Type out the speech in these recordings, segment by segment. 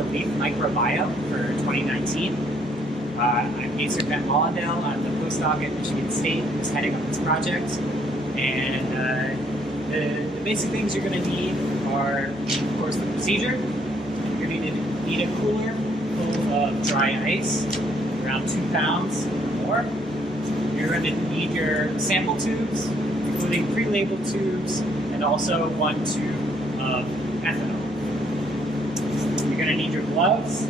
the leaf microbiome for 2019. I'm Gaser Van Mollendale. I'm the postdoc at Michigan State who's heading up this project. And the basic things you're going to need are, of course, the procedure. You're going to need a cooler full of dry ice, around 2 pounds or more. You're going to need your sample tubes, including pre-labeled tubes, and also 1 tube of ethanol. You're going to need your gloves.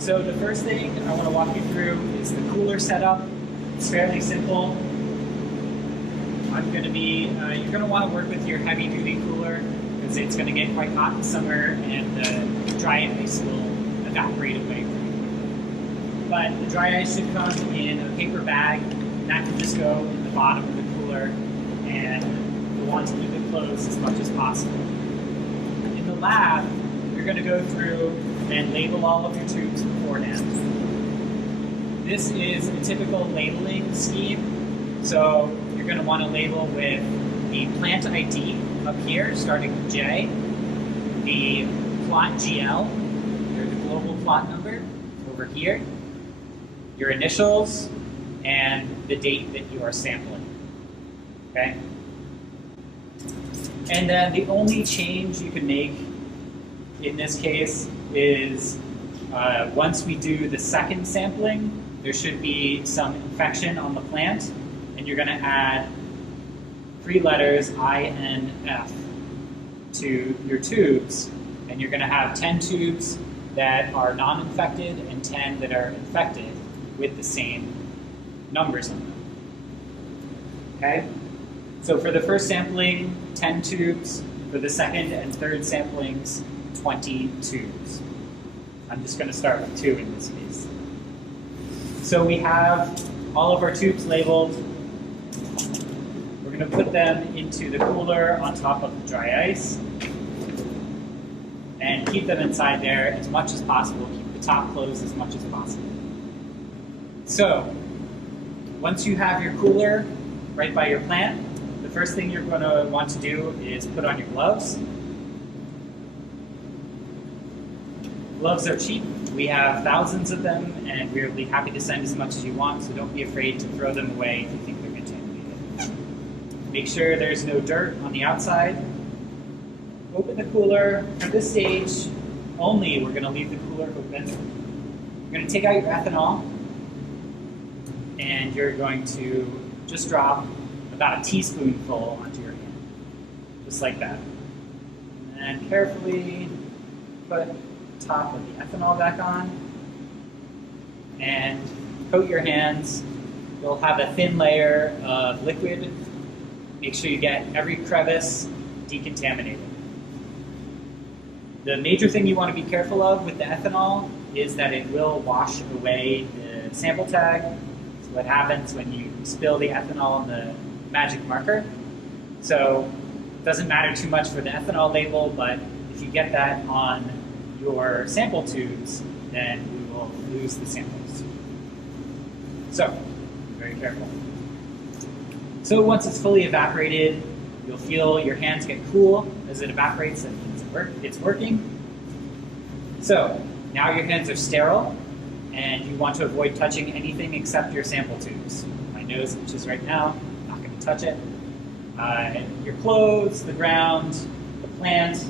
So the first thing I want to walk you through is the cooler setup. It's fairly simple. You're going to want to work with your heavy-duty cooler because it's going to get quite hot in summer and the dry ice will evaporate away pretty quickly. But the dry ice should come in a paper bag, and that can just go in the bottom of the cooler, and you'll want to keep it closed as much as possible. In the lab, you're going to go through and label all of your tubes beforehand. This is a typical labeling scheme, so you're going to want to label with the plant ID up here, starting with J, the plot GL, or the global plot number over here, your initials, and the date that you are sampling. Okay? And then the only change you can make in this case is once we do the second sampling, there should be some infection on the plant, and you're going to add 3 letters I, N, F to your tubes, and you're going to have 10 tubes that are non-infected and 10 that are infected with the same numbers on them. Okay? So for the first sampling, 10 tubes. For the second and third samplings, 20 tubes. I'm just going to start with 2 in this case. So we have all of our tubes labeled. We're going to put them into the cooler on top of the dry ice and keep them inside there as much as possible. Keep the top closed as much as possible. So once you have your cooler right by your plant, the first thing you're going to want to do is put on your gloves. Gloves are cheap. We have thousands of them, and we'll be happy to send as much as you want, so don't be afraid to throw them away if you think they're contaminated. Make sure there's no dirt on the outside. Open the cooler. For this stage only, we're going to leave the cooler open. You're going to take out your ethanol, and you're going to just drop about a teaspoonful onto your hand, just like that. And carefully put the top of the ethanol back on, and coat your hands. You'll have a thin layer of liquid. Make sure you get every crevice decontaminated. The major thing you want to be careful of with the ethanol is that it will wash away the sample tag. So what happens when you spill the ethanol on the magic marker. So it doesn't matter too much for the ethanol label, but if you get that on your sample tubes, then we will lose the samples. So, be very careful. So once it's fully evaporated, you'll feel your hands get cool as it evaporates and it's working. So now your hands are sterile, and you want to avoid touching anything except your sample tubes. My nose itches right now, I'm not going to touch it. Your clothes, the ground, the plant,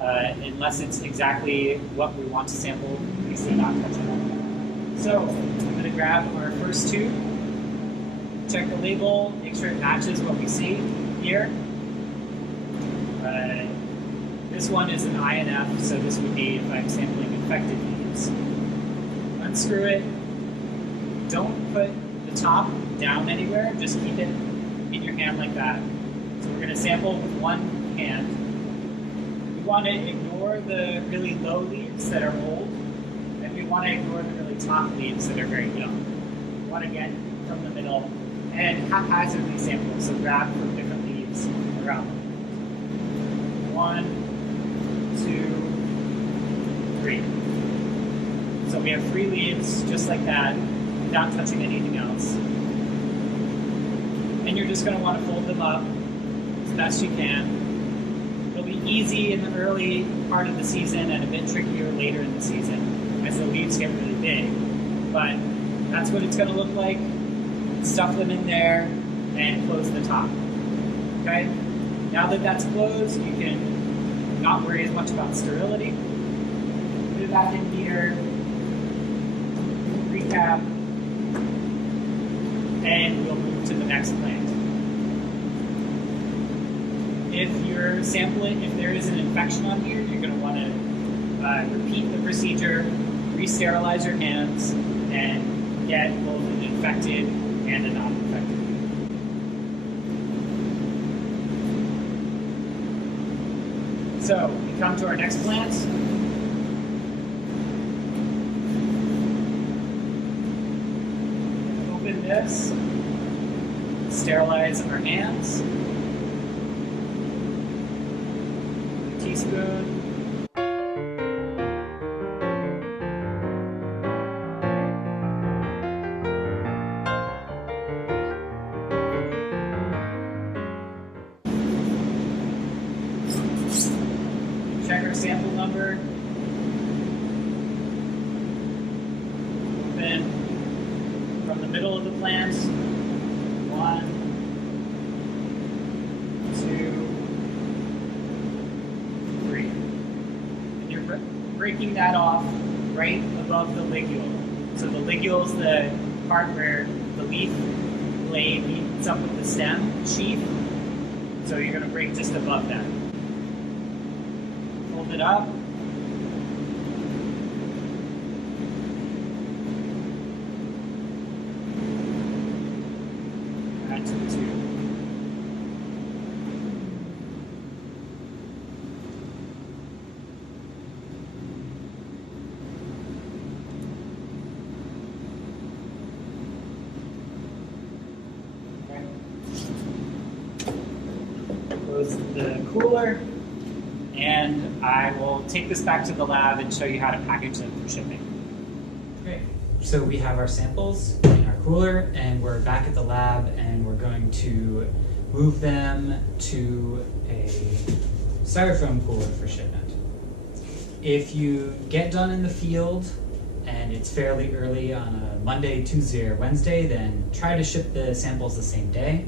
unless it's exactly what we want to sample, please do not touch it. So I'm going to grab our first tube, check the label, make sure it matches what we see here. This one is an INF, so this would be if I'm sampling infected leaves. Unscrew it. Don't put the top down anywhere, just keep it in your hand like that. So we're going to sample with one hand. We want to ignore the really low leaves that are old, and we want to ignore the really top leaves that are very young. We want to get from the middle and haphazardly sample, so grab from different leaves around. 1, 2, 3. So we have 3 leaves just like that, without touching anything else. And you're just going to want to fold them up as best you can. It'll be easy in the early part of the season and a bit trickier later in the season as the leaves get really big. But that's what it's going to look like. Stuff them in there and close the top. Okay? Now that that's closed, you can not worry as much about sterility. Put it back in here. Recap. And we'll move to the next plant. If you're sampling, if there is an infection on here, you're going to want to repeat the procedure, re-sterilize your hands, and get both an infected and a non-infected. So we come to our next plant. Open this, sterilize our hands. Teaspoon. Check our sample number. Open from the middle of the plant. 1, 2, 3. And you're breaking that off right above the ligule. So the ligule is the part where the leaf blade meets up with the stem sheath. So you're going to break just above that. Fold it up. Add to the tube. Okay. Close the cooler. And I will take this back to the lab and show you how to package them for shipping. Great. So we have our samples in our cooler, and we're back at the lab, and we're going to move them to a styrofoam cooler for shipment. If you get done in the field and it's fairly early on a Monday, Tuesday, or Wednesday, then try to ship the samples the same day.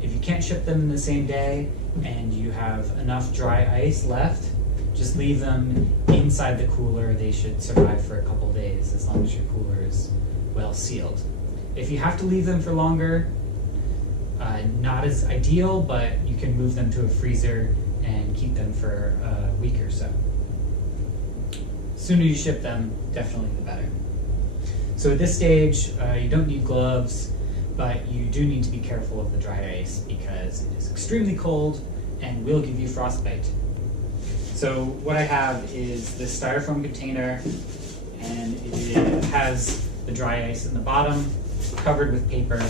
If you can't ship them the same day and you have enough dry ice left, just leave them inside the cooler. They should survive for a couple days as long as your cooler is well sealed. If you have to leave them for longer, not as ideal, but you can move them to a freezer and keep them for a week or so. The sooner you ship them, definitely the better. So at this stage, you don't need gloves, but you do need to be careful of the dry ice because it is extremely cold and will give you frostbite. So what I have is this styrofoam container, and it has the dry ice in the bottom, covered with paper.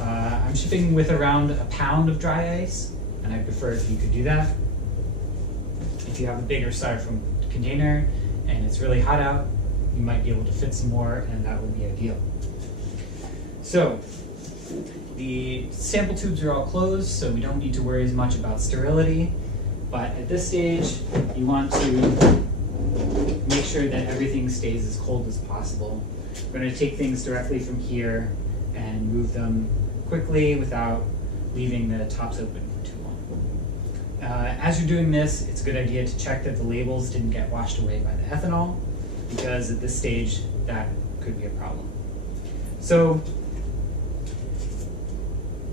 I'm shipping with around a pound of dry ice, and I prefer if you could do that. If you have a bigger styrofoam container and it's really hot out, you might be able to fit some more, and that would be ideal. So the sample tubes are all closed, so we don't need to worry as much about sterility. But at this stage, you want to make sure that everything stays as cold as possible. We're going to take things directly from here and move them quickly without leaving the tops open for too long. As you're doing this, it's a good idea to check that the labels didn't get washed away by the ethanol, because at this stage, that could be a problem. So,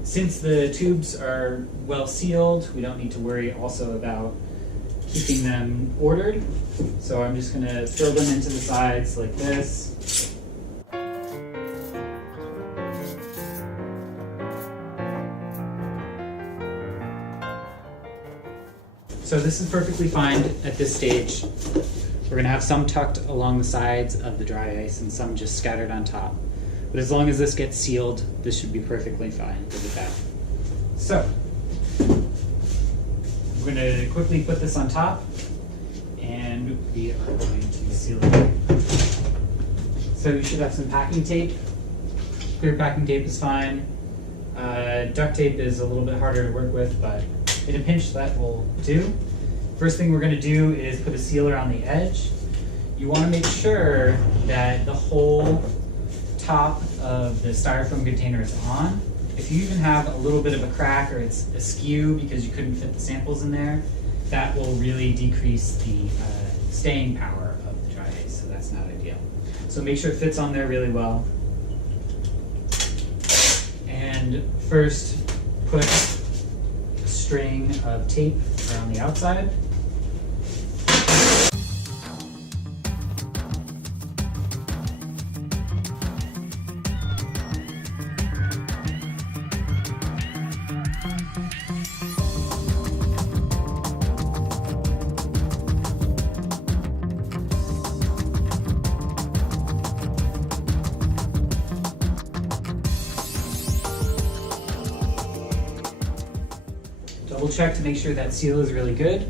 since the tubes are well sealed, we don't need to worry also about keeping them ordered. So I'm just going to throw them into the sides like this. So this is perfectly fine at this stage. We're going to have some tucked along the sides of the dry ice and some just scattered on top. But as long as this gets sealed, this should be perfectly fine with that. So, we're going to quickly put this on top, and we are going to seal it. So you should have some packing tape. Clear packing tape is fine. Duct tape is a little bit harder to work with, but in a pinch that will do. first thing we're going to do is put a sealer on the edge. You want to make sure that the whole top of the styrofoam container is on. If you even have a little bit of a crack or it's askew because you couldn't fit the samples in there, that will really decrease the staying power of the dry ice, so that's not ideal. So make sure it fits on there really well. And first, put a string of tape around the outside. Double check to make sure that seal is really good.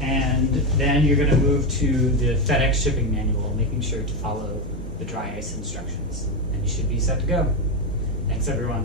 And then you're going to move to the FedEx shipping manual, making sure to follow the dry ice instructions. And you should be set to go. Thanks, everyone.